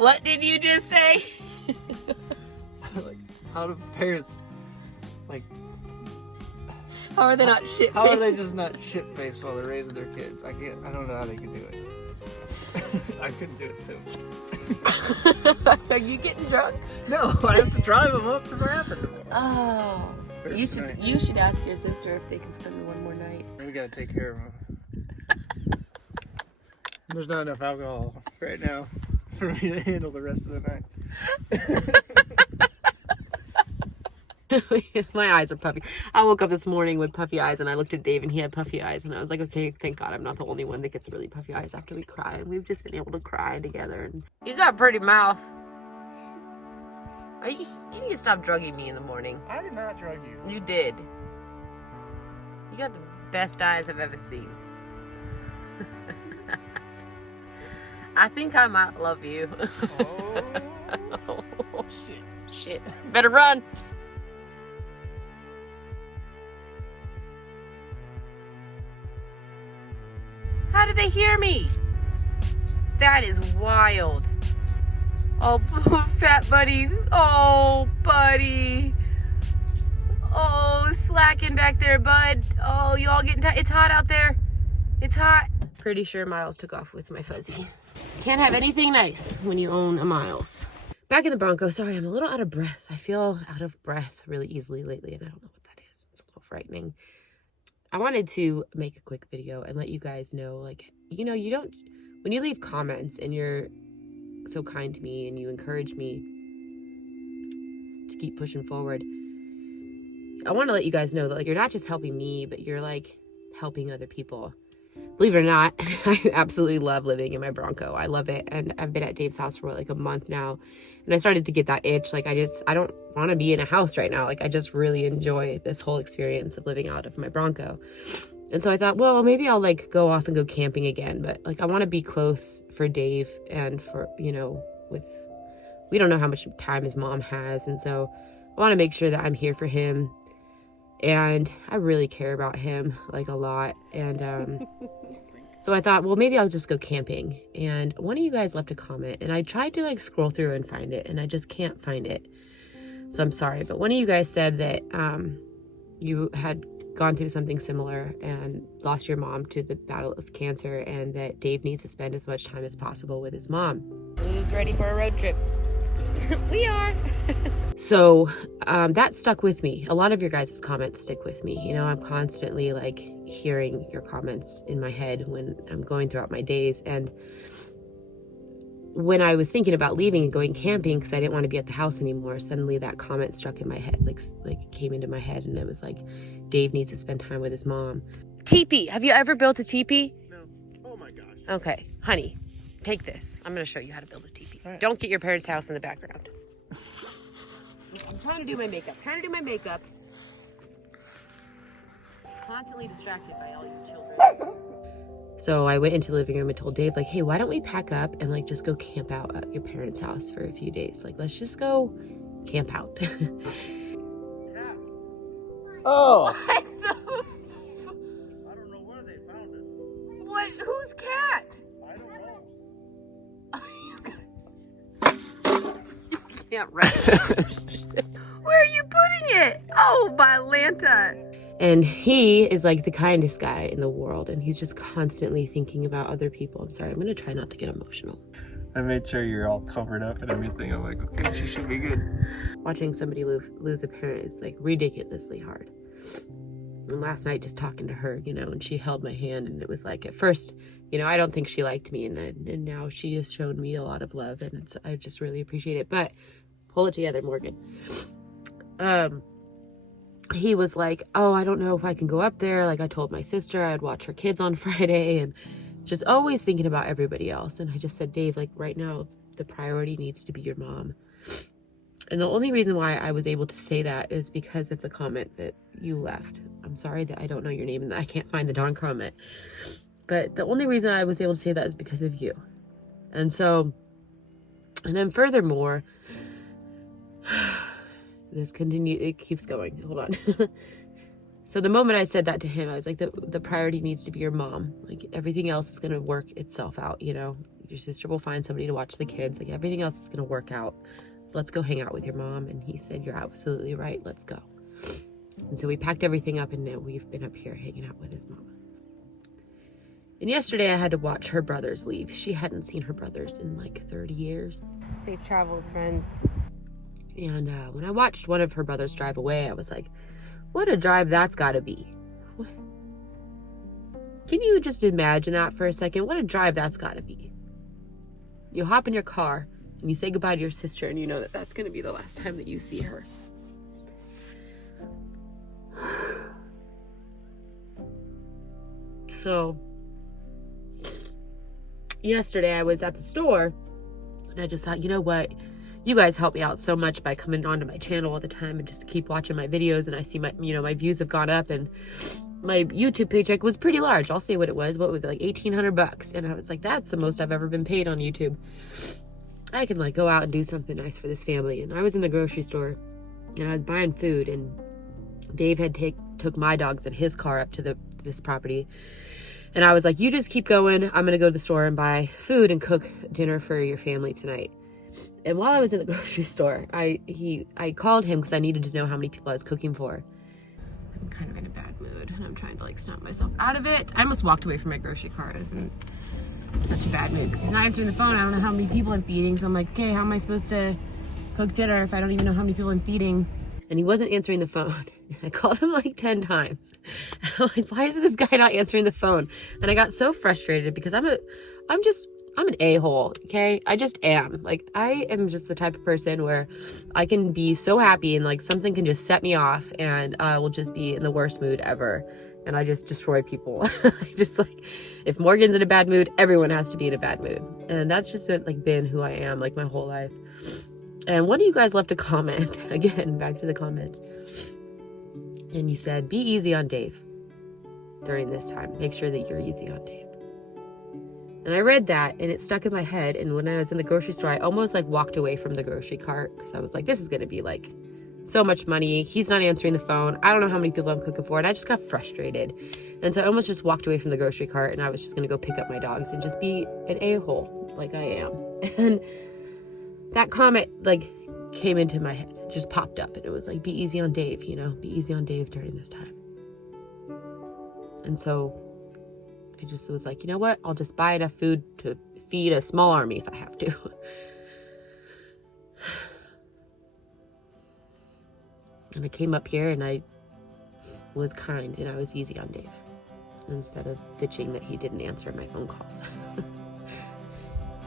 What did you just say? Like, how do parents, like, How are they not shit-faced? how are they just not shit-faced while they're raising their kids? I don't know how they can do it. I couldn't do it too. Are you getting drunk? No, I have to drive them up to Rapid tomorrow. Oh. You should ask your sister if they can spend one more night. We gotta take care of them. There's not enough alcohol right now for me to handle the rest of the night. My eyes are puffy. I woke up this morning with puffy eyes and I looked at Dave and he had puffy eyes and I was like, okay, thank God I'm not the only one that gets really puffy eyes after we cry. And we've just been able to cry together. And you got a pretty mouth. You need to stop drugging me in the morning. I did not drug you. You did. You got the best eyes I've ever seen. I think I might love you. Oh, shit. Shit. Better run. How did they hear me? That is wild. Oh, fat buddy. Oh, buddy. Oh, slacking back there, bud. Oh, you all getting tight? It's hot out there. It's hot. Pretty sure Miles took off with my fuzzy. Can't have anything nice when you own a Miles. Back in the Bronco. Sorry, I'm a little out of breath. I feel out of breath really easily lately, and I don't know what that is. It's a little frightening. I wanted to make a quick video and let you guys know, like, you know, you don't, when you leave comments and you're so kind to me and you encourage me to keep pushing forward, I want to let you guys know that, like, you're not just helping me, but you're, like, helping other people. Believe it or not, I absolutely love living in my Bronco. I love it. And I've been at Dave's house for like a month now. And I started to get that itch. Like, I don't want to be in a house right now. Like, I just really enjoy this whole experience of living out of my Bronco. And so I thought, well, maybe I'll like go off and go camping again. But like, I want to be close for Dave and for, you know, we don't know how much time his mom has. And so I want to make sure that I'm here for him. And I really care about him, like, a lot. And so I thought, well, maybe I'll just go camping. And one of you guys left a comment. And I tried to, like, scroll through and find it. And I just can't find it. So I'm sorry. But one of you guys said that you had gone through something similar and lost your mom to the battle of cancer. And that Dave needs to spend as much time as possible with his mom. Who's ready for a road trip? We are. So that stuck with me. A lot of your guys' comments stick with me. You know, I'm constantly like hearing your comments in my head when I'm going throughout my days. And when I was thinking about leaving and going camping because I didn't want to be at the house anymore, suddenly that comment struck in my head, like it came into my head, and it was like, Dave needs to spend time with his mom. Teepee. Have you ever built a teepee? No. Oh my gosh. Okay, honey, take this. I'm going to show you how to build a teepee. Right. Don't get your parents' house in the background. I'm trying to do my makeup. Constantly distracted by all you children. So I went into the living room and told Dave, like, hey, why don't we pack up and like just go camp out at your parents' house for a few days? Like, let's just go camp out. Oh! What the? I don't know where they found it. What? Whose cat? I don't know. You can't write. Where are you putting it? Oh, my Lanta. And he is like the kindest guy in the world, and he's just constantly thinking about other people. I'm sorry, I'm gonna try not to get emotional. I made sure you're all covered up and everything. I'm like, okay, she should be good. Watching somebody lose a parent is like ridiculously hard. And last night, just talking to her, you know, and she held my hand, and it was like, at first, you know, I don't think she liked me, and now she has shown me a lot of love, and I just really appreciate it. But pull it together, Morgan. He was like, oh, I don't know if I can go up there. Like, I told my sister I'd watch her kids on Friday, and just always thinking about everybody else. And I just said, Dave, like, right now, the priority needs to be your mom. And the only reason why I was able to say that is because of the comment that you left. I'm sorry that I don't know your name and I can't find the darn comment. But the only reason I was able to say that is because of you. And so, and then furthermore, it keeps going. Hold on. So the moment I said that to him, I was like, the priority needs to be your mom. Like, everything else is going to work itself out, you know? Your sister will find somebody to watch the kids. Like, everything else is going to work out. Let's go hang out with your mom. And he said, you're absolutely right. Let's go. And so we packed everything up, and now we've been up here hanging out with his mom. And yesterday I had to watch her brothers leave. She hadn't seen her brothers in like 30 years. Safe travels, friends. And when I watched one of her brothers drive away, I was like, what a drive that's got to be. What? Can you just imagine that for a second? What a drive that's got to be. You hop in your car and you say goodbye to your sister, and you know that that's going to be the last time that you see her. So yesterday I was at the store, and I just thought, you know what? You guys help me out so much by coming onto my channel all the time and just keep watching my videos, and I see my, you know, my views have gone up, and my YouTube paycheck was pretty large. I'll say what it was. What was it, like $1,800? And I was like, that's the most I've ever been paid on YouTube. I can like go out and do something nice for this family. And I was in the grocery store, and I was buying food, and Dave had took my dogs in his car up to this property. And I was like, you just keep going. I'm going to go to the store and buy food and cook dinner for your family tonight. And while I was in the grocery store, I called him because I needed to know how many people I was cooking for. I'm kind of in a bad mood, and I'm trying to like snap myself out of it. I almost walked away from my grocery cart. I was in such a bad mood because he's not answering the phone. I don't know how many people I'm feeding. So I'm like, okay, how am I supposed to cook dinner if I don't even know how many people I'm feeding? And he wasn't answering the phone. And I called him like 10 times. And I'm like, why is this guy not answering the phone? And I got so frustrated because I'm an a-hole, okay? I just am. Like, I am just the type of person where I can be so happy and like something can just set me off, and I will just be in the worst mood ever. And I just destroy people. I just like, if Morgan's in a bad mood, everyone has to be in a bad mood. And that's just like been who I am like my whole life. And one of you guys left a comment, again, back to the comment. And you said, be easy on Dave during this time. Make sure that you're easy on Dave. And I read that, and it stuck in my head. And when I was in the grocery store, I almost like walked away from the grocery cart because I was like, this is going to be like so much money. He's not answering the phone. I don't know how many people I'm cooking for. And I just got frustrated. And so I almost just walked away from the grocery cart, and I was just going to go pick up my dogs and just be an a-hole like I am. And that comment like came into my head, just popped up, and it was like, be easy on Dave, you know, be easy on Dave during this time. And so I just was like, you know what? I'll just buy enough food to feed a small army if I have to. And I came up here and I was kind and I was easy on Dave instead of bitching that he didn't answer my phone calls.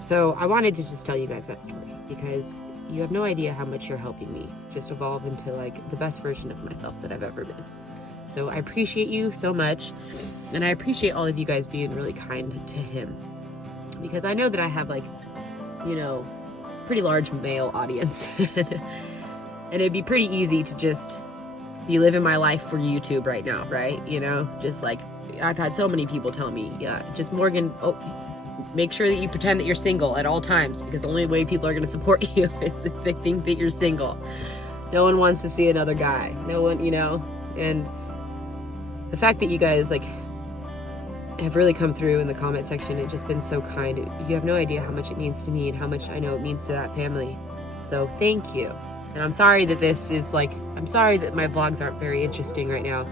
So I wanted to just tell you guys that story because you have no idea how much you're helping me just evolve into like the best version of myself that I've ever been. So I appreciate you so much, and I appreciate all of you guys being really kind to him, because I know that I have like, you know, pretty large male audience, and it'd be pretty easy to just be living my life for YouTube right now, right? You know, just like I've had so many people tell me, yeah, just Morgan, make sure that you pretend that you're single at all times, because the only way people are going to support you is if they think that you're single. No one wants to see another guy. No one, you know, and the fact that you guys like have really come through in the comment section and just been so kind. You have no idea how much it means to me and how much I know it means to that family. So thank you. And I'm sorry that this is like, I'm sorry that my vlogs aren't very interesting right now.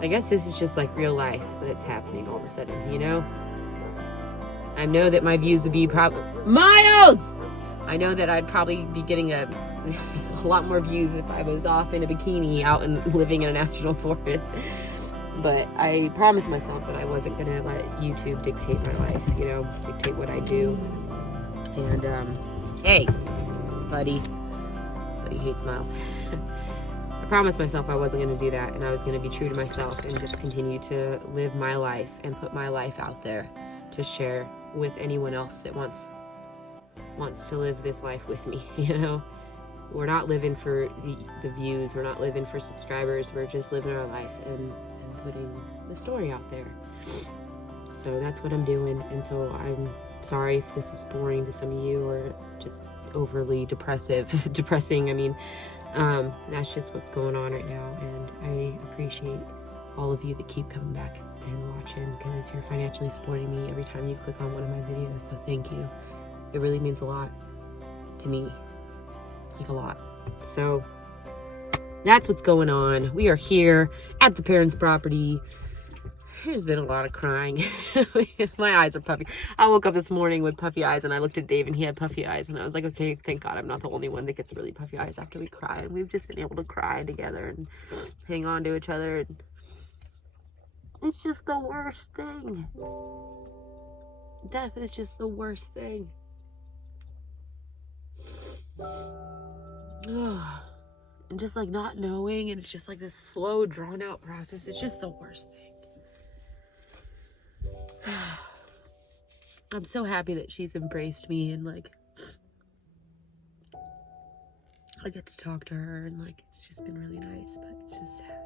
I guess this is just like real life that's happening all of a sudden, you know? I know that my views would be probably, Miles! I know that I'd probably be getting a lot more views if I was off in a bikini out and living in a national forest. But I promised myself that I wasn't going to let YouTube dictate my life, you know, dictate what I do. And, hey, buddy hates Miles. I promised myself I wasn't going to do that, and I was going to be true to myself and just continue to live my life and put my life out there to share with anyone else that wants to live this life with me, you know. We're not living for the views, we're not living for subscribers, we're just living our life and putting the story out there. So that's what I'm doing, and so I'm sorry if this is boring to some of you or just overly depressing. I mean, that's just what's going on right now, and I appreciate all of you that keep coming back and watching, because you're financially supporting me every time you click on one of my videos. So thank you. It really means a lot to me, like a lot. So that's what's going on. We are here at the parents' property. There's been a lot of crying. My eyes are puffy. I woke up this morning with puffy eyes, and I looked at Dave and he had puffy eyes, and I was like, okay, thank God I'm not the only one that gets really puffy eyes after we cry. And we've just been able to cry together and hang on to each other. And it's just the worst thing. Death is just the worst thing. And just like not knowing, and it's just like this slow, drawn out process. It's just the worst thing. I'm so happy that she's embraced me, and like I get to talk to her, and like it's just been really nice, but it's just sad.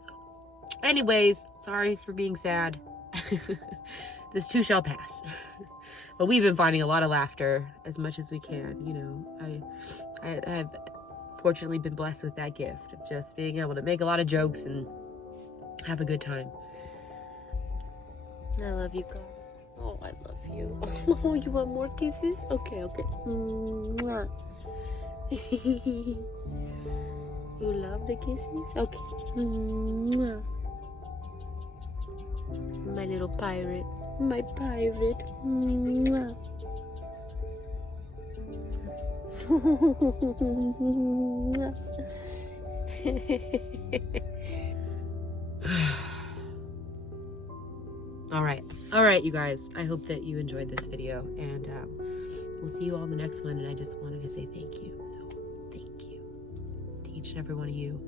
So anyways, sorry for being sad. This too shall pass. But we've been finding a lot of laughter as much as we can, you know. I have fortunately been blessed with that gift of just being able to make a lot of jokes and have a good time. I love you guys. Oh, I love you. Oh, you want more kisses? Okay, okay. Mwah. You love the kisses? Okay. Mwah. My little pirate. My pirate. Mwah. All right, you guys. I hope that you enjoyed this video, and we'll see you all in the next one. And I just wanted to say thank you. So thank you to each and every one of you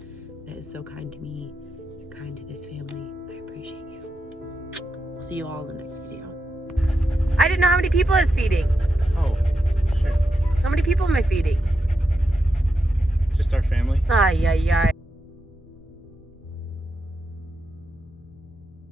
that is so kind to me. You're kind to this family. I appreciate you. We'll see you all in the next video. I didn't know how many people I was feeding. Oh, sure. How many people am I feeding? Just our family. Ay, ay, ay.